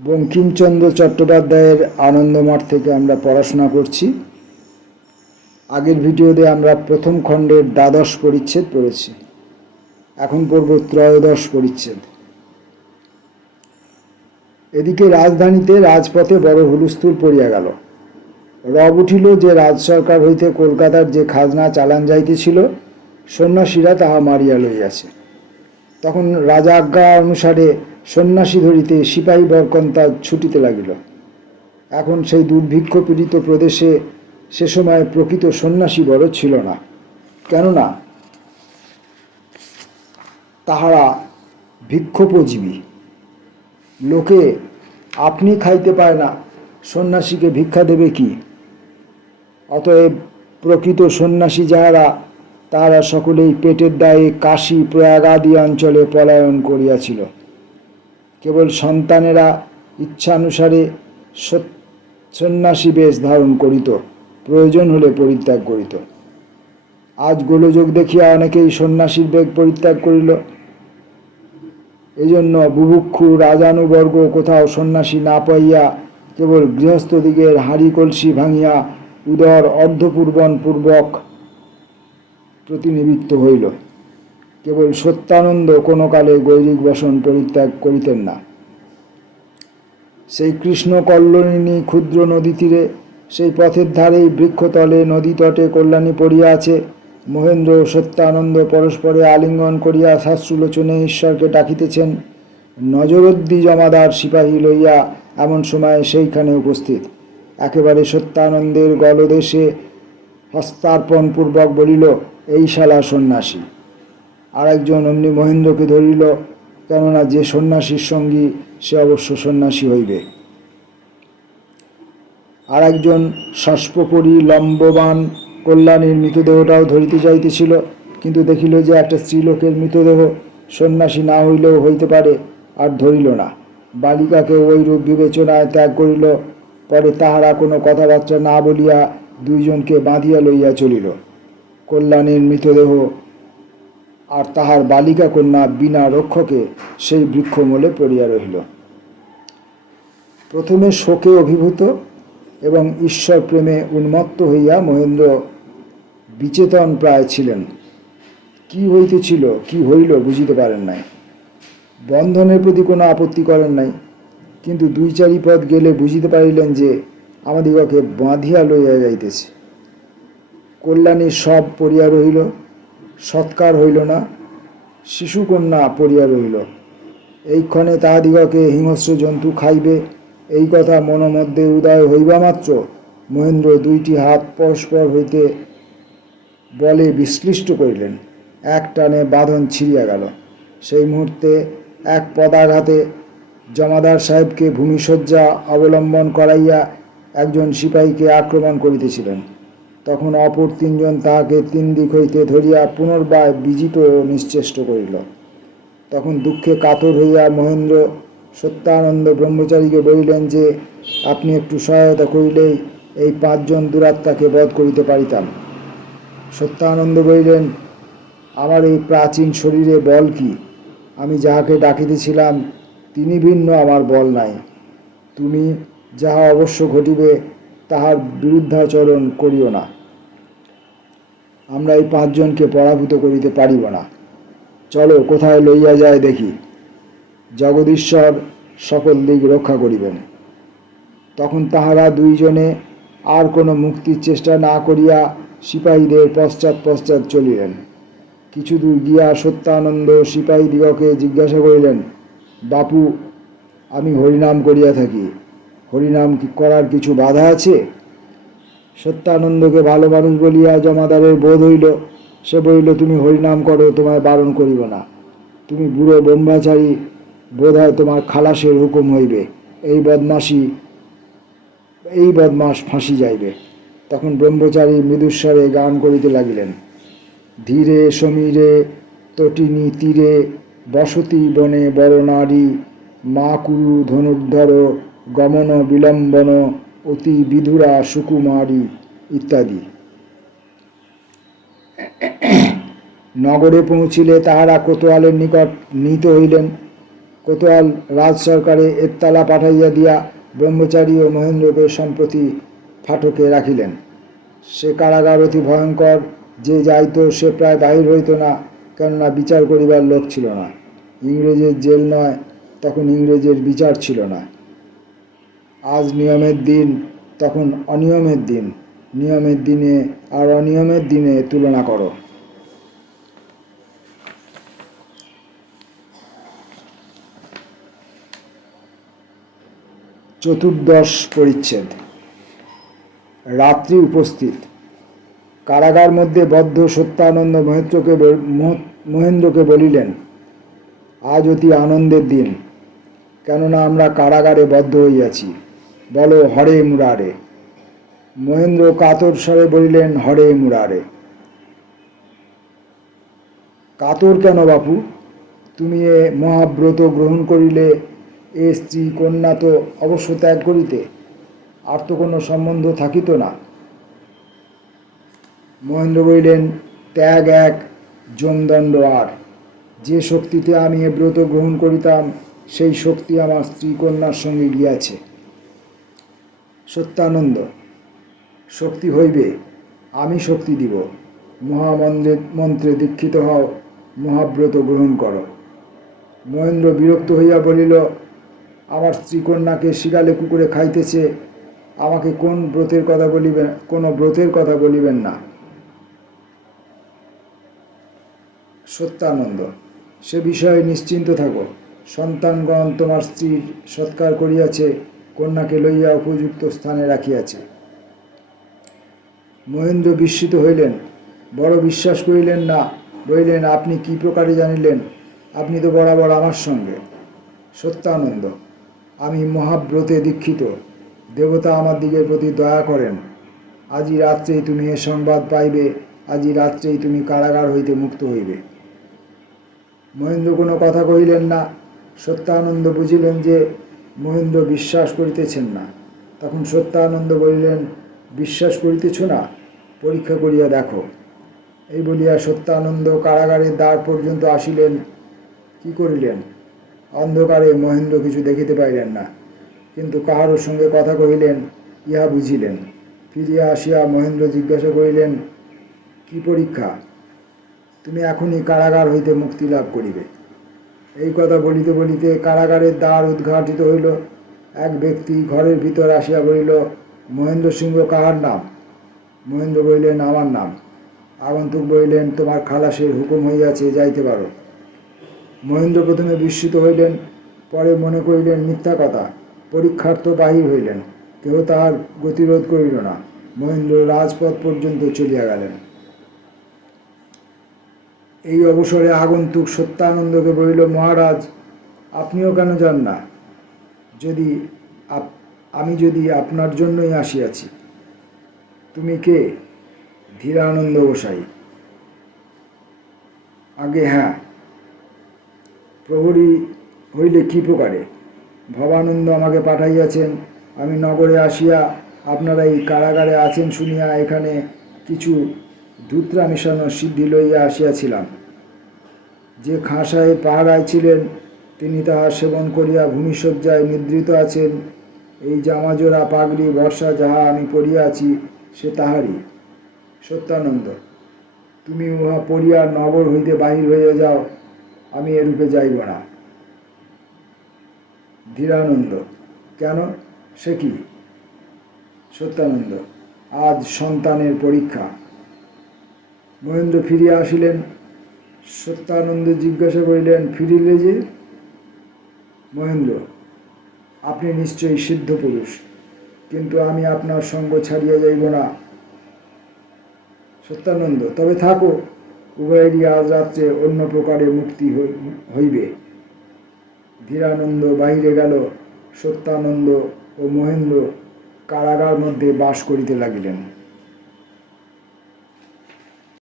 বঙ্কিমচন্দ্র চট্টোপাধ্যায়ের আনন্দমঠ থেকে আমরা পড়াশোনা করছি। আগের ভিডিওতে আমরা প্রথম খণ্ডের দ্বাদশ পরিচ্ছেদ পড়েছি। এখন পড়ব ত্রয়োদশ পরিচ্ছেদ। এদিকে রাজধানীতে রাজপথে বড় হুলস্থুল পড়িয়া গেল। রব উঠিল যে রাজ সরকার হইতে কলকাতার যে খাজনা চালান যাইতেছিল, সন্ন্যাসীরা তাহা মারিয়া লইয়াছে। তখন রাজা আজ্ঞা অনুসারে সন্ন্যাসী ধরিতে সিপাহী বরকন্তা ছুটিতে লাগিল। এখন সেই দুর্ভিক্ষ পীড়িত প্রদেশে সে সময় প্রকৃত সন্ন্যাসী বড় ছিল না, কেননা তাহারা ভিক্ষোপজীবী। লোকে আপনি খাইতে পায় না, সন্ন্যাসীকে ভিক্ষা দেবে কি? অতএব প্রকৃত সন্ন্যাসী যাহারা, তাহারা সকলেই পেটের দায়ে কাশী প্রয়াগ আদি অঞ্চলে পলায়ন করিয়াছিল। কেবল সন্তানেরা ইচ্ছানুসারে সন্ন্যাসী বেশ ধারণ করিত, প্রয়োজন হলে পরিত্যাগ করিত। আজ গোলযোগ দেখিয়া অনেকেই সন্ন্যাসীর বেগ পরিত্যাগ করিল। এজন্য বুভুক্ষু রাজানুবর্গ কোথাও সন্ন্যাসী না পাইয়া কেবল গৃহস্থদিগের হাঁড়ি কলসি ভাঙিয়া উদর অর্ধপূর্বণ পূর্বক প্রতিনিবৃত্ত হইল। কেবল সত্যানন্দ কোনো কালে গৈরিক বসন পরিত্যাগ করিতেন না। সেই কৃষ্ণ কল্লোলিনী ক্ষুদ্র নদী তীরে, সেই পথের ধারেই বৃক্ষতলে নদী তটে কল্যাণী পড়িয়া আছে। মহেন্দ্র ও সত্যানন্দ পরস্পরে আলিঙ্গন করিয়া শাস্ত্রলোচনে ঈশ্বরকে ডাকিতেছেন। নজরদ্দি জমাদার সিপাহী লইয়া এমন সময় সেইখানে উপস্থিত। একেবারে সত্যানন্দের গলদেশে হস্তার্পণ পূর্বক বলিল, এই শালা সন্ন্যাসী। আর একজন অমনি মহেন্দ্রকে ধরিল, কেননা যে সন্ন্যাসীর সঙ্গী সে অবশ্য সন্ন্যাসী হইবে। আর একজন সস্পপরি লম্ববান কল্যাণীর মৃতদেহটাও ধরিতে যাইতেছিল, কিন্তু দেখিল যে একটা স্ত্রীলোকের মৃতদেহ, সন্ন্যাসী না হইলেও হইতে পারে, আর ধরিল না। বালিকাকে ওইরূপ বিবেচনায় ত্যাগ করিল। পরে তাহারা কোনো কথাবার্তা না বলিয়া দুইজনকে বাঁধিয়া লইয়া চলিল। কল্যাণীর মৃতদেহ আর তাহার বালিকা কন্যা বিনা রক্ষকে সেই বৃক্ষমূলে পড়িয়া রহিল। প্রথমে শোকে অভিভূত এবং ঈশ্বর প্রেমে উন্মত্ত হইয়া মহেন্দ্র বিচেতন প্রায় ছিলেন। কি হইতেছিল, কি হইল বুঝিতে পারেন নাই। বন্ধনের প্রতি কোনো আপত্তি করেন নাই, কিন্তু দুই চারি পথ গেলে বুঝিতে পারিলেন যে আমাদিগকে বাঁধিয়া লইয়া যাইতেছে। কল্যাণীর সব পড়িয়া রহিল, সৎকার হইল না, শিশুকন্যা পড়িয়া রহিল। এইক্ষণে তাহাদিগকে হিংস্র জন্তু খাইবে, এই কথা মনোমধ্যে উদয় হইবা মাত্র মহেন্দ্র দুইটি হাত পরস্পর হইতে বলে বিশ্লিষ্ট করিলেন। এক টানে বাঁধন ছিঁড়িয়া গেল। সেই মুহূর্তে এক পদাঘাতে জমাদার সাহেবকে ভূমিশয্যা অবলম্বন করাইয়া একজন সিপাহীকে আক্রমণ করিতেছিলেন। তখন অপর তিনজন তাহাকে তিন দিক হইতে ধরিয়া পুনর্বার বিজিত ও নিশ্চেষ্ট করিল। তখন দুঃখে কাতর হইয়া মহেন্দ্র সত্যানন্দ ব্রহ্মচারীকে বলিলেন যে আপনি একটু সহায়তা করিলেই এই 5 জন দুরাত্মাকে বধ করিতে পারিতাম। সত্যানন্দ বলিলেন, আমার এই প্রাচীন শরীরে বল কি? আমি যাহাকে ডাকিতেছিলাম তিনি ভিন্ন, আমার বল নাই। তুমি যাহা অবশ্য ঘটিবে তাহার বিরুদ্ধাচরণ করিও না। আমরা এই 5 জনকে পরাভূত করিতে পারিব না। চলো কোথায় লইয়া যায় দেখি। জগদীশ্বর সকল দিক রক্ষা করিবেন। তখন তাহারা দুইজনে আর কোনো মুক্তির চেষ্টা না করিয়া সিপাহীদের পশ্চাৎ পশ্চাৎ চলিলেন। কিছু দূর গিয়া সত্যানন্দ সিপাহীদিগকে জিজ্ঞাসা করিলেন, বাপু, আমি হরিনাম করিয়া থাকি, হরিনাম করার কিছু বাধা আছে? সত্যানন্দকে ভালো মানুষ বলিয়া জমাদারের বোধ হইল। সে বলিল, তুমি হরিনাম করো, তোমায় বারণ করিব না। তুমি বুড়ো ব্রহ্মচারী, বোধ হয় তোমার খালাসের হুকুম হইবে। এই বদমাস ফাঁসি যাইবে। তখন ব্রহ্মচারী মৃদুস্বরে গান করিতে লাগিলেন, ধীরে সমীরে তটিনী তীরে বসতি বনে বড় নারী, মা কুরু ধনুর্ধর গমন বিলম্বন অতি বিধুরা সুকুমারী ইত্যাদি। নগরে পৌঁছিলে তাহারা কোতোয়ালের নিকট নীত হইলেন। কোতোয়াল রাজ সরকারে এত্তালা পাঠাইয়া দিয়া ব্রহ্মচারী ও মহেন্দ্রকে সম্প্রতি ফাটকে রাখিলেন। সে কারাগার অতি ভয়ঙ্কর, যে যাইত সে প্রায় বাহির হইত না, কেননা বিচার করিবার লোক ছিল না। ইংরেজের জেল নয়, তখন ইংরেজের বিচার ছিল না। আজ নিয়মের দিন, তখন অনিয়মের দিন। নিয়মের দিনে আর অনিয়মের দিনে তুলনা করো। চতুর্দশ পরিচ্ছেদ। রাত্রি উপস্থিত। কারাগার মধ্যে বদ্ধ সত্যানন্দ মহেন্দ্রকে বলিলেন, আজ অতি আনন্দের দিন, কেননা আমরা কারাগারে বদ্ধ হইয়াছি। বলো হরে মুরারে। মহেন্দ্র কাতর স্বরে বলিলেন, হরে মুরারে। কাতর কেন বাপু? তুমি এ মহাব্রত গ্রহণ করিলে এ স্ত্রী কন্যা তো অবশ্য ত্যাগ করিতে, আর তো কোনো সম্বন্ধ থাকিত না। মহেন্দ্র বলিলেন, ত্যাগ এক, যমদণ্ড আর। যে শক্তিতে আমি এ ব্রত গ্রহণ করিতাম, সেই শক্তি আমার স্ত্রী কন্যার সঙ্গে গিয়াছে। সত্যানন্দ, শক্তি হইবে, আমি শক্তি দিব। মন্ত্রে দীক্ষিত হও, মহাব্রত গ্রহণ করো। মহেন্দ্র বিরক্ত হইয়া বলিল, আমার স্ত্রী কন্যাকে শিগালে কুকুরে খাইতেছে, আমাকে কোনো ব্রতের কথা বলিবেন না। সত্যানন্দ, সে বিষয়ে নিশ্চিন্ত থাকো। সন্তানগণ তোমার স্ত্রীর সৎকার করিয়াছে, কন্যাকে লইয়া উপযুক্ত স্থানে রাখিয়াছে। মহেন্দ্র বিস্মিত হইলেন, বড় বিশ্বাস করিলেন না। বলিলেন, আপনি কি প্রকারে জানিলেন? আপনি তো বরাবর আমার সঙ্গে। সত্যানন্দ, আমি মহাব্রতে দীক্ষিত, দেবতা আমার দিকের প্রতি দয়া করেন। আজই রাত্রেই তুমি এ সংবাদ পাইবে, আজই রাত্রেই তুমি কারাগার হইতে মুক্ত হইবে। মহেন্দ্র কোনো কথা কহিলেন না। সত্যানন্দ বুঝিলেন যে মহেন্দ্র বিশ্বাস করিতেছেন না। তখন সত্যানন্দ বলিলেন, বিশ্বাস করিতেছ না? পরীক্ষা করিয়া দেখো। এই বলিয়া সত্যানন্দ কারাগারের দ্বার পর্যন্ত আসিলেন। কি করিলেন? অন্ধকারে মহেন্দ্র কিছু দেখিতে পাইলেন না, কিন্তু কাহারোর সঙ্গে কথা কহিলেন, ইহা বুঝিলেন। ফিরিয়া আসিয়া মহেন্দ্র জিজ্ঞাসা করিলেন, কি পরীক্ষা? তুমি এখনই কারাগার হইতে মুক্তি লাভ করিবে। এই কথা বলিতে বলিতে কারাগারের দ্বার উদ্ঘাটিত হইল। এক ব্যক্তি ঘরের ভিতর আসিয়া বলিল, মহেন্দ্র সিংহ কাহার নাম? মহেন্দ্র বলিলেন, আমার নাম। আগন্তুক বলিলেন, তোমার খালাসের হুকুম হইয়াছে, যাইতে পারো। মহেন্দ্র প্রথমে বিস্মিত হইলেন, পরে মনে করিলেন মিথ্যা কথা। পরীক্ষার্থ বাহির হইলেন, কেহ তাহার গতিরোধ করিল না। মহেন্দ্র রাজপথ পর্যন্ত চলিয়া গেলেন। এই অবসরে আগন্তুক সত্যানন্দকে বলিল, মহারাজ, আপনিও কেন যান না? আমি যদি আপনার জন্যই আসিয়াছি। তুমি কে? ধীরানন্দ গোসাই। আগে হ্যাঁ। প্রহরী হইলে কি প্রকারে? ভবানন্দ আমাকে পাঠাইয়াছেন। আমি নগরে আসিয়া আপনারা এই কারাগারে আছেন শুনিয়া এখানে কিছু ধূত্রা মিশানো সিদ্ধি লইয়া আসিয়াছিলাম। যে খাঁ সাহেব পাহারায় ছিলেন, তিনি তাহা সেবন করিয়া ভূমিশয্যায় নিদ্রিত আছেন। এই জামাজোড়া পাগড়ি বর্ষা যাহা আমি পরিয়া আছি, সে তাহারই। সত্যানন্দ, তুমি উহা পড়িয়া নগর হইতে বাহির হইয়া যাও, আমি এরূপে যাইব না। ধীরানন্দ, কেন? সে কি? সত্যানন্দ, আজ সন্তানের পরীক্ষা। মহেন্দ্র ফিরিয়া আসিলেন। সত্যানন্দ জিজ্ঞাসা করিলেন, ফিরিলে যে? মহেন্দ্র, আপনি নিশ্চয়ই সিদ্ধ পুরুষ, কিন্তু আমি আপনার সঙ্গ ছাড়িয়া যাইব না। সত্যানন্দ, তবে থাকো, উভয়েরই আজ রাত্রে অন্য প্রকারে মুক্তি হইবে। ধীরানন্দ বাহিরে গেল। সত্যানন্দ ও মহেন্দ্র কারাগার মধ্যে বাস করিতে লাগিলেন।